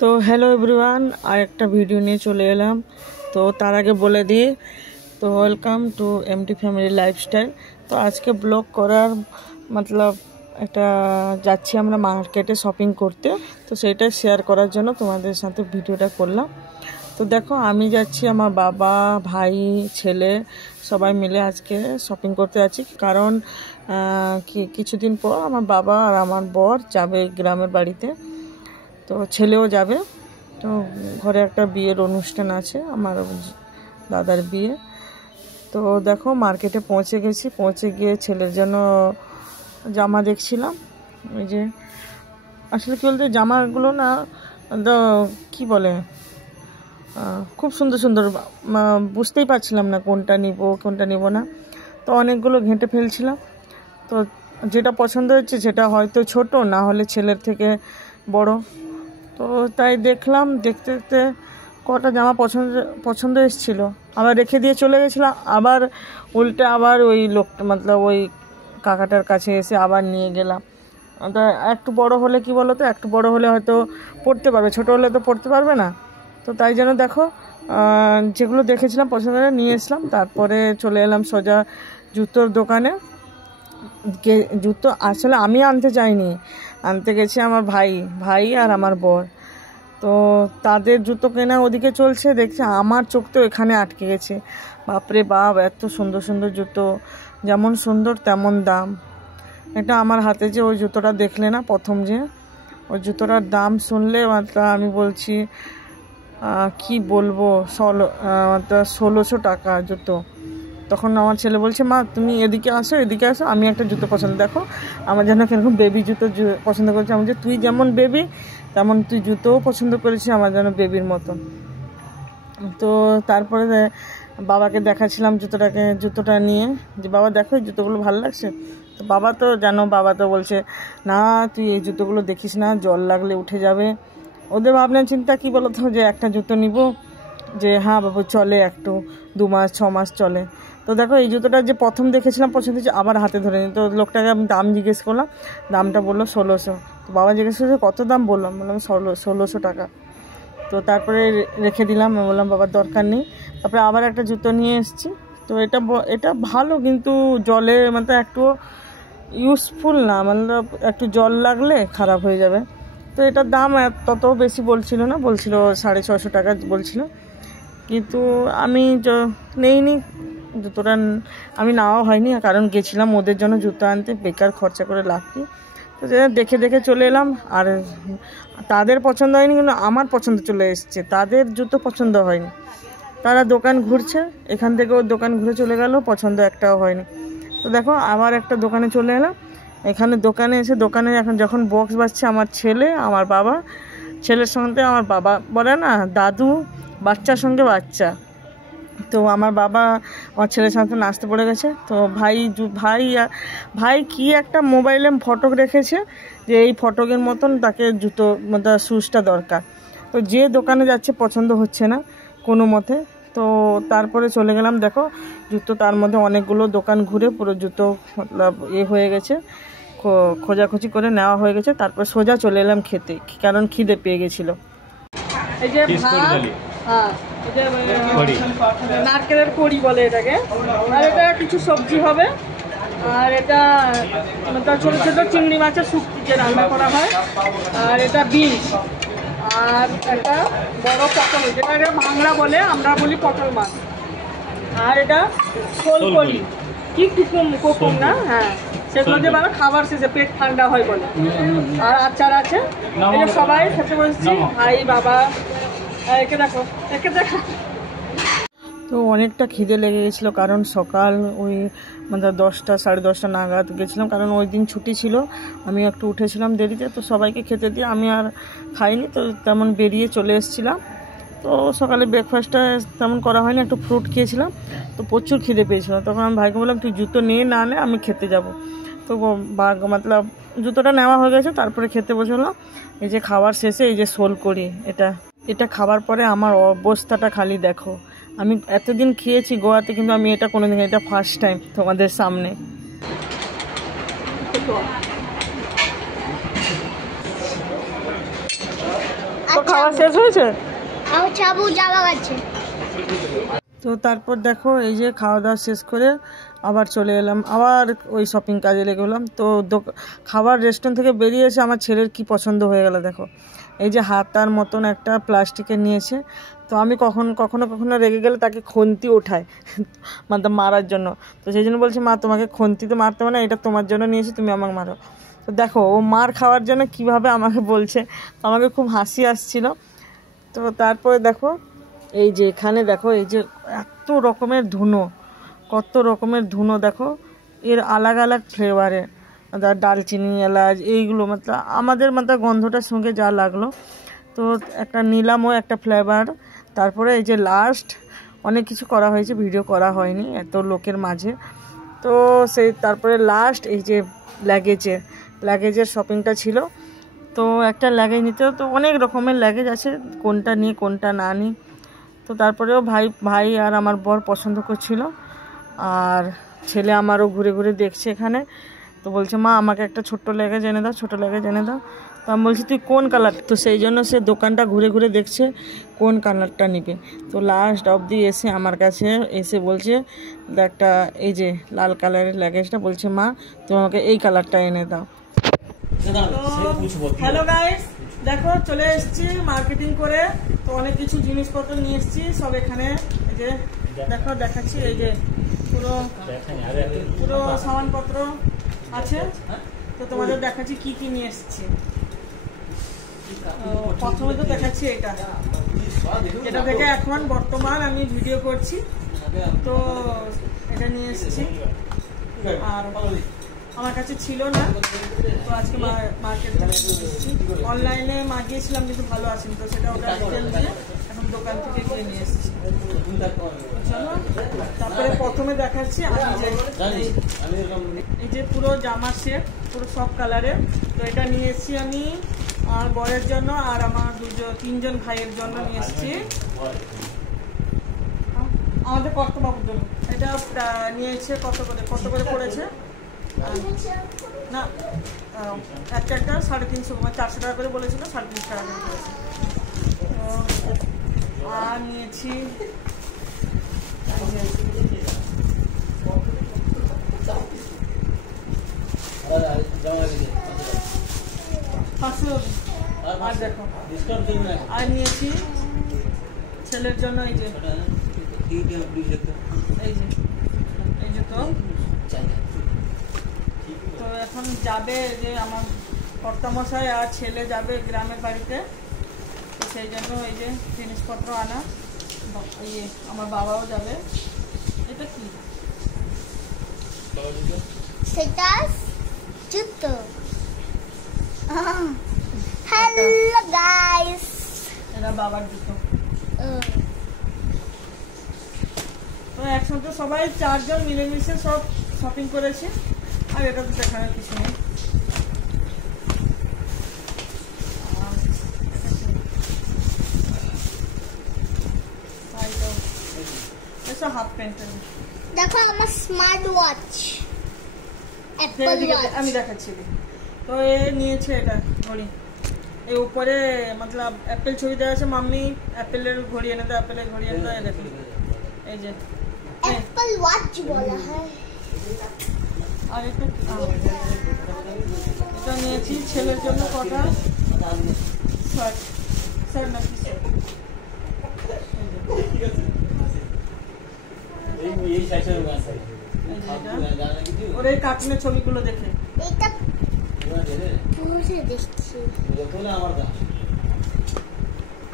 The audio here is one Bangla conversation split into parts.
তো হ্যালো এভরিওয়ান, আর একটা ভিডিও নিয়ে চলে এলাম। তো তার আগে বলে দিই, তো welcome to MT family lifestyle. তো আজকে ব্লগ করার মতলব একটা যাচ্ছি আমরা মার্কেটে শপিং করতে, তো সেইটাই শেয়ার করার জন্য তোমাদের সাথে ভিডিওটা করলাম। তো দেখো, আমি যাচ্ছি, আমার বাবা, ভাই, ছেলে সবাই মিলে আজকে শপিং করতে যাচ্ছি। কারণ কিছুদিন পর আমার বাবা আর আমার বর যাবে গ্রামের বাড়িতে, তো ছেলেও যাবে। তো ঘরে একটা বিয়ের অনুষ্ঠান আছে, আমার দাদার বিয়ে। তো দেখো, মার্কেটে পৌঁছে গেছি। পৌঁছে গিয়ে ছেলের জন্য জামা দেখছিলাম। ওই যে আসলে কী বলতে, জামাগুলো না কি বলে, খুব সুন্দর সুন্দর, বুঝতেই পারছিলাম না কোনটা নিব কোনটা নিব না। তো অনেকগুলো ঘেঁটে ফেলছিলাম। তো যেটা পছন্দ হচ্ছে সেটা হয়তো ছোট, না হলে ছেলের থেকে বড়। তো তাই দেখলাম, দেখতে দেখতে কটা জামা পছন্দ এসেছিল, আবার রেখে দিয়ে চলে গেছিলাম। আবার উল্টে আবার ওই লোকটা মতলব ওই কাকাটার কাছে এসে আবার নিয়ে গেলাম। তা একটু বড় হলে কি বলো তো, একটু বড় হলে হয়তো পড়তে পারবে, ছোট হলে তো পড়তে পারবে না। তো তাই জন্য দেখো, যেগুলো দেখেছিলাম পছন্দ করে নিয়ে এসলাম। তারপরে চলে এলাম সোজা জুতোর দোকানে। জুতো আসলে আমি আনতে যাইনি, আনতে গেছি আমার ভাই আর আমার বর। তো তাদের জুতো কেনা ওদিকে চলছে, দেখছি আমার চোখ তো এখানে আটকে গেছে। বাপরে বাপ, এত সুন্দর সুন্দর জুতো, যেমন সুন্দর তেমন দাম। এটা আমার হাতে যে ওই জুতোটা দেখলে না প্রথম, যে ওই জুতোটার দাম শুনলে আমি বলছি কি বলবো, 1600 টাকা জুতো। তখন আমার ছেলে বলছে, মা তুমি এদিকে আসো আমি একটা জুতো পছন্দ, দেখো আমার যেন কিরকম বেবি জুতো পছন্দ করেছি। আমি যে তুই যেমন বেবি তেমন তুই জুতোও পছন্দ করেছিস আমার যেন বেবির মতন। তো তারপরে বাবাকে দেখাচ্ছিলাম জুতোটা নিয়ে, যে বাবা দেখো এই জুতোগুলো ভালো লাগছে। তো বাবা তো বলছে, না তুই এই জুতোগুলো দেখিস না, জল লাগলে উঠে যাবে। ওদের ভাবনা চিন্তা কী বলতো, যে একটা জুতো নিব, যে হ্যাঁ বাবু চলে, একটু 2 মাস 6 মাস চলে। তো দেখো, এই জুতোটা যে প্রথম দেখেছিলাম পছন্দ হচ্ছে, আবার হাতে ধরে নিই। তো লোকটাকে আমি দাম জিজ্ঞেস করলাম, দামটা বললো 1600। তো বাবা জিজ্ঞেস করছে কত দাম, বললাম 1600 টাকা। তো তারপরে রেখে দিলাম, বললাম বাবার দরকার নেই। তারপরে আবার একটা জুতো নিয়ে এসেছি। তো এটা ভালো, কিন্তু জলে একটু ইউজফুল না, একটু জল লাগলে খারাপ হয়ে যাবে। তো এটার দাম তত বেশি বলছিল না, বলছিল 650 টাকা বলছিল। কিন্তু আমি নেইনি জুতোটা, আমি নেওয়া হয়নি, কারণ গেছিলাম ওদের জন্য জুতো আনতে, বেকার খরচা করে লাভ কি। তো দেখে দেখে চলে এলাম। আর তাদের পছন্দ হয়নি, কিন্তু আমার পছন্দ চলে এসছে, তাদের জুতো পছন্দ হয়নি। তারা দোকান ঘুরছে, এখান থেকে ওর দোকান ঘুরে চলে গেল, পছন্দ একটাও হয়নি। তো দেখো, আবার একটা দোকানে চলে এলাম। এখানে দোকানে এসে এখন যখন বক্স বাজছে, আমার ছেলে, আমার বাবা, ছেলের সঙ্গে আমার বাবা বলে না দাদু, বাচ্চার সঙ্গে বাচ্চা। তো আমার বাবা আমার ছেলের সাথে নাচতে পড়ে গেছে। তো ভাই কি একটা মোবাইলে ফটো রেখেছে, যে এই ফটোকের মতন তাকে জুতো শ্যুজটা দরকার। তো যে দোকানে যাচ্ছে পছন্দ হচ্ছে না কোনো মতে। তো তারপরে চলে গেলাম, দেখো জুতো, তার মধ্যে অনেকগুলো দোকান ঘুরে পুরো জুতো হয়ে গেছে, খোঁজাখুঁজি করে নেওয়া হয়ে গেছে। তারপর সোজা চলে এলাম খেতে, কারণ খিদে পেয়ে গেছিলো। এই যে নারকেলের কড়ি বলে এটাকে, আর এটা কিছু সবজি হবে, আর এটা ছোটো ছোটো চিংড়ি মাছের শুক্তি যে রান্না করা হয়, আর এটা বিনস, আর একটা বড় পটল, যেটা ভাংড়া বলে, আমরা বলি পটল মাছ, আর এটা শোলকড়ি, কি কুকুম না, হ্যাঁ সেগুলো যে মানে খাবার শেষে পেট ঠান্ডা হয় বলে। আর আচার আছে। সবাই খেতে বসছি, ভাই, বাবা, একে দেখো। তো অনেকটা খিদে লেগে গেছিলো, কারণ সকাল ওই 10টা 10:30 নাগাদ গেছিলাম, কারণ ওই দিন ছুটি ছিল। আমি একটু উঠেছিলাম দেরিতে, তো সবাইকে খেতে দিয়ে আমি আর খাইনি। তো তেমন বেরিয়ে চলে এসেছিলাম। তো সকালে ব্রেকফাস্টটা তেমন করা হয়নি, একটু ফ্রুট খেয়েছিলাম। তো প্রচুর খিদে পেয়েছিল, তখন আমি ভাইকে বললাম তুই জুতো নিয়ে না নে, আমি খেতে যাব। তো জুতোটা নেওয়া হয়ে গেছে, তারপরে খেতে বসলাম। এই যে খাবার শেষে এই যে শোলকড়ি, এটা খাবার পরে আমার অবস্থাটা খালি দেখো। আমি এতদিন খেয়েছি গোয়াতে, কিন্তু আমি এটা কোনোদিন, এটা ফার্স্ট টাইম তোমাদের সামনে। তো খাওয়া শেষ হয়েছে? তো তারপর দেখো এই যে খাওয়া দাওয়া শেষ করে আবার চলে এলাম, আবার ওই শপিং কাজে লেগে গেলাম। তো খাবার রেস্টুরেন্ট থেকে বেরিয়ে এসে আমার ছেলের কি পছন্দ হয়ে গেল দেখো, এই যে হাতার মতন একটা প্লাস্টিকের নিয়েছে। তো আমি কখনো কখনো রেগে গেলে তাকে খন্তি ওঠায় মানে মারার জন্য। তো সেই জন্য বলছে, মা তোমাকে খন্তি তো মারতে হবে না, এটা তোমার জন্য নিয়েছি, তুমি আমাকে মারো। তো দেখো ও মার খাওয়ার জন্য কিভাবে আমাকে বলছে, আমাকে খুব হাসি আসছিল। তো তারপরে দেখো এই যে এখানে দেখো এই যে এত রকমের ধুনো, কত রকমের ধুনো দেখো, এর আলাদা আলাদা ফ্লেভারে, দারচিনি এলাচ এইগুলো, মতলব আমাদের গন্ধটার সঙ্গে যা লাগলো। তো একটা নিলামও একটা ফ্লেভার। তারপরে এই যে লাস্ট অনেক কিছু করা হয়েছে, ভিডিও করা হয়নি এত লোকের মাঝে। তো সেই তারপরে লাস্ট এই যে লাগেজের শপিংটা ছিল। তো একটা লাগেজ নিতে, তো অনেক রকমের লাগেজ আছে, কোনটা নিই কোনটা না নিই। তো তারপরেও ভাই আর আমার বর পছন্দ করছিল, আর ছেলে আমারও ঘুরে ঘুরে দেখছে এখানে। তো বলছে, মা আমাকে একটা ছোট্ট লাগেজ এনে দাও, ছোটো লাগেজ এনে দাও। তো আমি বলছি, তুই কোন কালার? তো সেই জন্য সে দোকানটা ঘুরে ঘুরে দেখছে কোন কালারটা নিবে। তো লাস্ট অবধি এসে আমার কাছে এসে বলছে একটা এই যে লাল কালারের লাগেজটা, বলছে মা তুমি আমাকে এই কালারটা এনে দাও। হ্যালো গাইস, দেখো চলে এসেছি মার্কেটিং করে। তো অনেক কিছু জিনিসপত্র নিয়ে এসেছি সব এখানে, এই যে দেখো দেখাচ্ছি, এই যে পুরো সামানপত্র আছে। তো তোমাদের দেখাচ্ছি কি কি নিয়ে এসেছি। প্রথমে তো দেখাচ্ছি এটা দেখে এখন বর্তমান আমি ভিডিও করছি। তো এটা নিয়ে এসেছি, আর আমার কাছে ছিল না, তো আজকে মার্কেট থেকে এসেছি। অনলাইনে মাগিয়েছিলাম কিন্তু ভালো আসেনি, তো সেটা ওটা রিটেল দিয়ে এখন দোকান থেকে গিয়ে নিয়ে এসেছি। চলো তারপরে প্রথমে দেখাচ্ছি আমি যে এই যে পুরো জামার সেট, পুরো সব কালারের। তো এটা নিয়ে এসেছি আমি আমার বরের জন্য আর আমার তিনজন ভাইয়ের জন্য নিয়ে এসেছি, আমাদের কর্তবাবুর জন্য। এটা নিয়েছে কত করে পড়েছে না, একটা 350, 400 টাকা করে বলেছিল, 350 টাকা করে পড়েছে। আর নিয়েছি আর দেখো, আর নিয়েছি ছেলের জন্য এই যে তো এখন যাবে যে আমার কর্তামশাই আর ছেলে যাবে গ্রামের বাড়িতে, তো সেই জন্য এই যে জিনিসপত্র আনা। আমার বাবাও যাবে। এটা কি? সেটা জুতো। হ্যালো গাইস, এটা বাবার জুতো। তো একসাথে সবাই 4 জন মিলেমিশে সব শপিং করেছি, আর এটা তো দেখানোর কিছু নেই। এসব হাফ প্যান্ট দেখো, আমার স্মার্ট ওয়াচ, অ্যাপল ওয়াচ আমি দেখাচ্ছি। তো এ নিয়েছে এটা ঘড়ি, এই উপরে মতলব অ্যাপেল ছবি দেওয়া আছে, মাম্মি অ্যাপেলের ঘড়ি এনে দাও, অ্যাপেলের ঘড়ি এনে দাও। দেখুন এই যে অ্যাপল ওয়াচ বলা হয়। আর এটা নিয়েছি ছেলের জন্য কটা শার্ট নাকি ওর এই কার্টুনের ছবিগুলো দেখে এইটা বসে দেখছি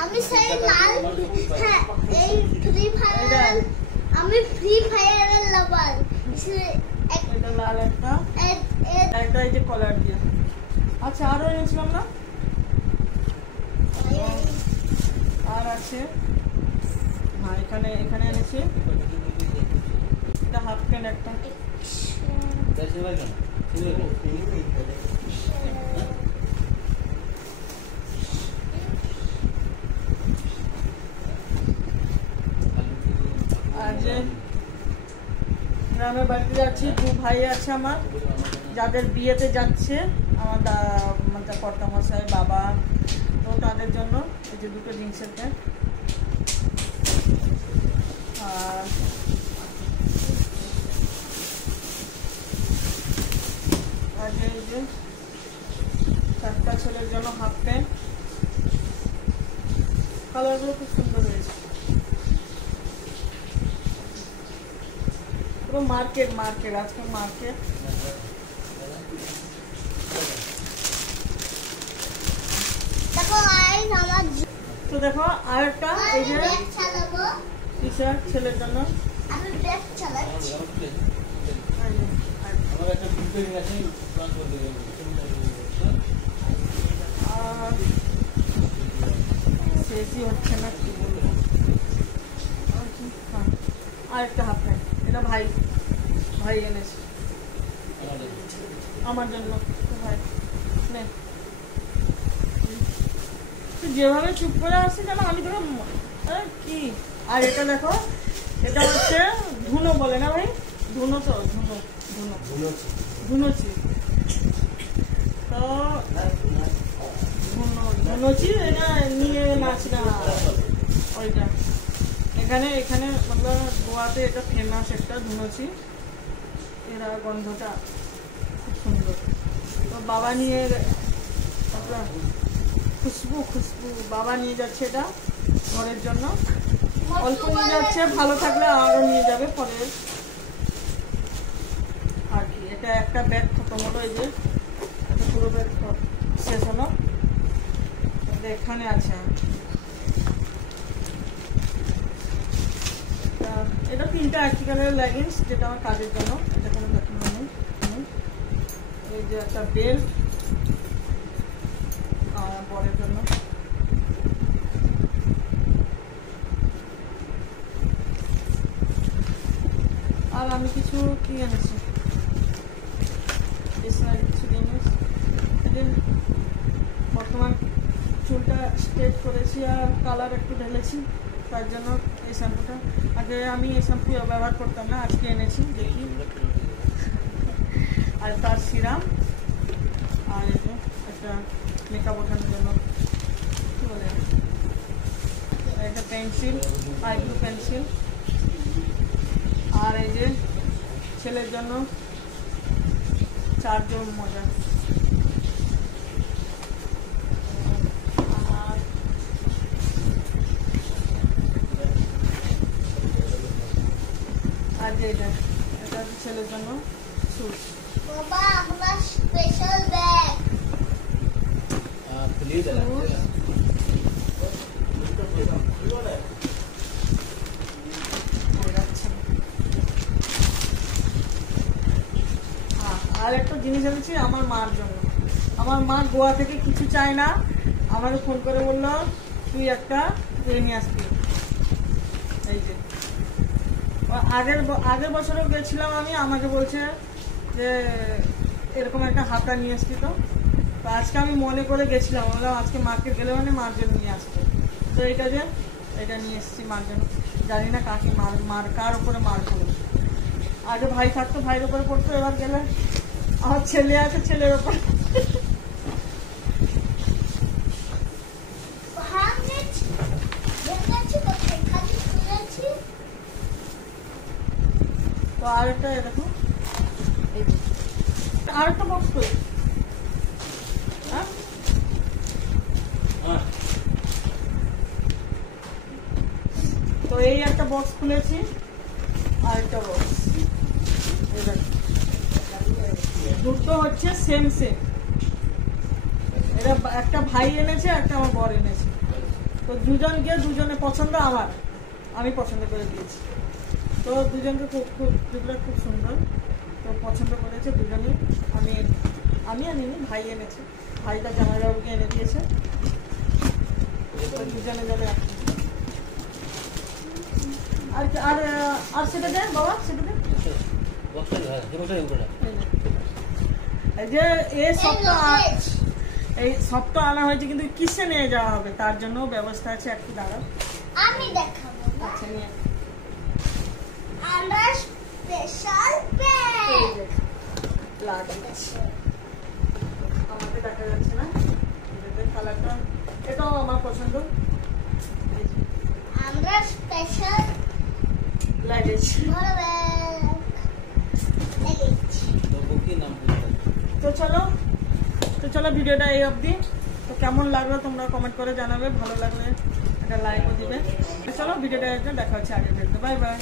আমি। সেই লাল, হ্যাঁ এই ফ্রি ফায়ার, আমি ফ্রি ফায়ারের লাভার। এটা লাল একটা এই যে কলার দিয়ে। আচ্ছা আরো এনেছিলাম না, আর আছে হ্যাঁ এখানে এনেছি। এটা হাফ প্যান্ট একটা, আর যে গ্রামের বাড়িতে যাচ্ছি, 2 ভাই আছে আমার, যাদের বিয়েতে যাচ্ছে, আমার কর্তামশাই, বাবা, তো তাদের জন্য এই যে দুটো জিন্সের প্যান্ট। আর এই যে চারটা ছেলের জন্য হাফ প্যান্ট, কালারগুলো খুব সুন্দর হয়েছে। পুরো মার্কেট আজকাল মার্কেট। তো দেখো আর একটা এই যে টি শার্ট ছেলের জন্য। আমি ব্যাগ চালাচ্ছি। শেষই হচ্ছে না, কি বলবো। আর একটা হাফ প্যান্ট, এটা ভাই এনেছে আমার জন্য। ভাই নে, যেভাবে চুপ করে আসছি কেন আমি তোকে কি। আর এটা দেখো, এটা হচ্ছে ধুনো বলে না ভাই? ধুনো তো ধুনোচি তো ধুনোচি এটা নিয়ে নাচ না ওইটা। এখানে মতলব গোয়াতে এটা ফেমাস একটা ধুনোচি, এরা গন্ধটা খুব সুন্দর। তো বাবা নিয়ে খুশবু বাবা নিয়ে যাচ্ছে এটা ঘরের জন্য। অল্প নিয়ে যাচ্ছে, ভালো থাকলে আরো নিয়ে যাবে পরে আর কি। এটা একটা ব্যাগ খতম হলো, এই যে একটা পুরো ব্যাগ শেষ হলো। এখানে আছে এটা 3টা একই কালারের লেগিংস, যেটা আমার কাজের জন্য। এটা কোনো দেখানো নেই। এই যে একটা বেল্ট বরের জন্য। আর আমি কিছু কি এনেছি, কিছু জিনিস। বর্তমান চুলটা স্ট্রেট করেছি আর কালার একটু ঢেলেছি, তার জন্য এই শ্যাম্পুটা। আগে আমি এই শ্যাম্পু ব্যবহার করতাম না, আজকে এনেছি দেখি। আর তার সিরাম, আর একটা মেকআপ ওঠানোর জন্য কি বলে, একটা পেন্সিল, আইব্রো পেন্সিল। আর এই যে ছেলের জন্য চার্জর মোজা। আর যে এটা ছেলের জন্য শুজ। বাবা আমরা স্পেশাল ব্যাগ। আর একটা জিনিস এনেছি আমার মার জন্য। আমার মা গোয়া থেকে কিছু চায় না, আমাকে ফোন করে বললো তুই একটা নিয়ে আসবি। এই যে আগের বছরও গেছিলাম আমি, আমাকে বলছে যে এরকম একটা হাতা নিয়ে আসবি। তো আজকে আমি মনে করে গেছিলাম, বললাম আজকে মার্কেট গেলে মানে মার জন্য নিয়ে আসবো। তো এটা নিয়ে এসেছি মার জন্য। জানি না কাকে কার উপরে মার পড়বে। আগে ভাই থাকতো, ভাইয়ের উপরে পড়তো, এবার গেলে আমার ছেলে আছে, ছেলের উপর। তো আর একটা দেখো, আর একটা বক্স করে তো এই একটা বক্স খুলেছি, আর একটা বক্স। দুটো হচ্ছে সেম। এটা একটা ভাই এনেছে, একটা আমার বর এনেছে। তো দুজনে পছন্দ, আমি পছন্দ করে দিয়েছি। তো দুজনকে খুব সুন্দর, তো পছন্দ করেছে দুজনেই। আমি আনিনি, ভাই এনেছে, ভাই তার জামাইবাবুকে এনে দিয়েছে। দুজনে যাবে। আর সেটা দেন বাবা, সেটা দেন। এই যে এই সপ্তাহ আনা হয়েছে, কিন্তু কিসে নিয়ে যাওয়া হবে তার জন্য ব্যবস্থা আছে। একটু দাঁড়াও, আমি দেখাবো। আচ্ছা নিয়ে আমরা স্পেশাল ব্যাগ আমাকে দেখা যাচ্ছে না, কালারটা এটাও আমার পছন্দ। আমরা স্পেশাল লাগেজ। বড় ব্যাগ লাগেজ। তো চলো ভিডিওটা এই অবধি। তো কেমন লাগলো তোমরা কমেন্ট করে জানাবে, ভালো লাগলে একটা লাইকও দিবে। চলো ভিডিওটা দেখা হচ্ছে আগের ভিডিওতে। Bye bye.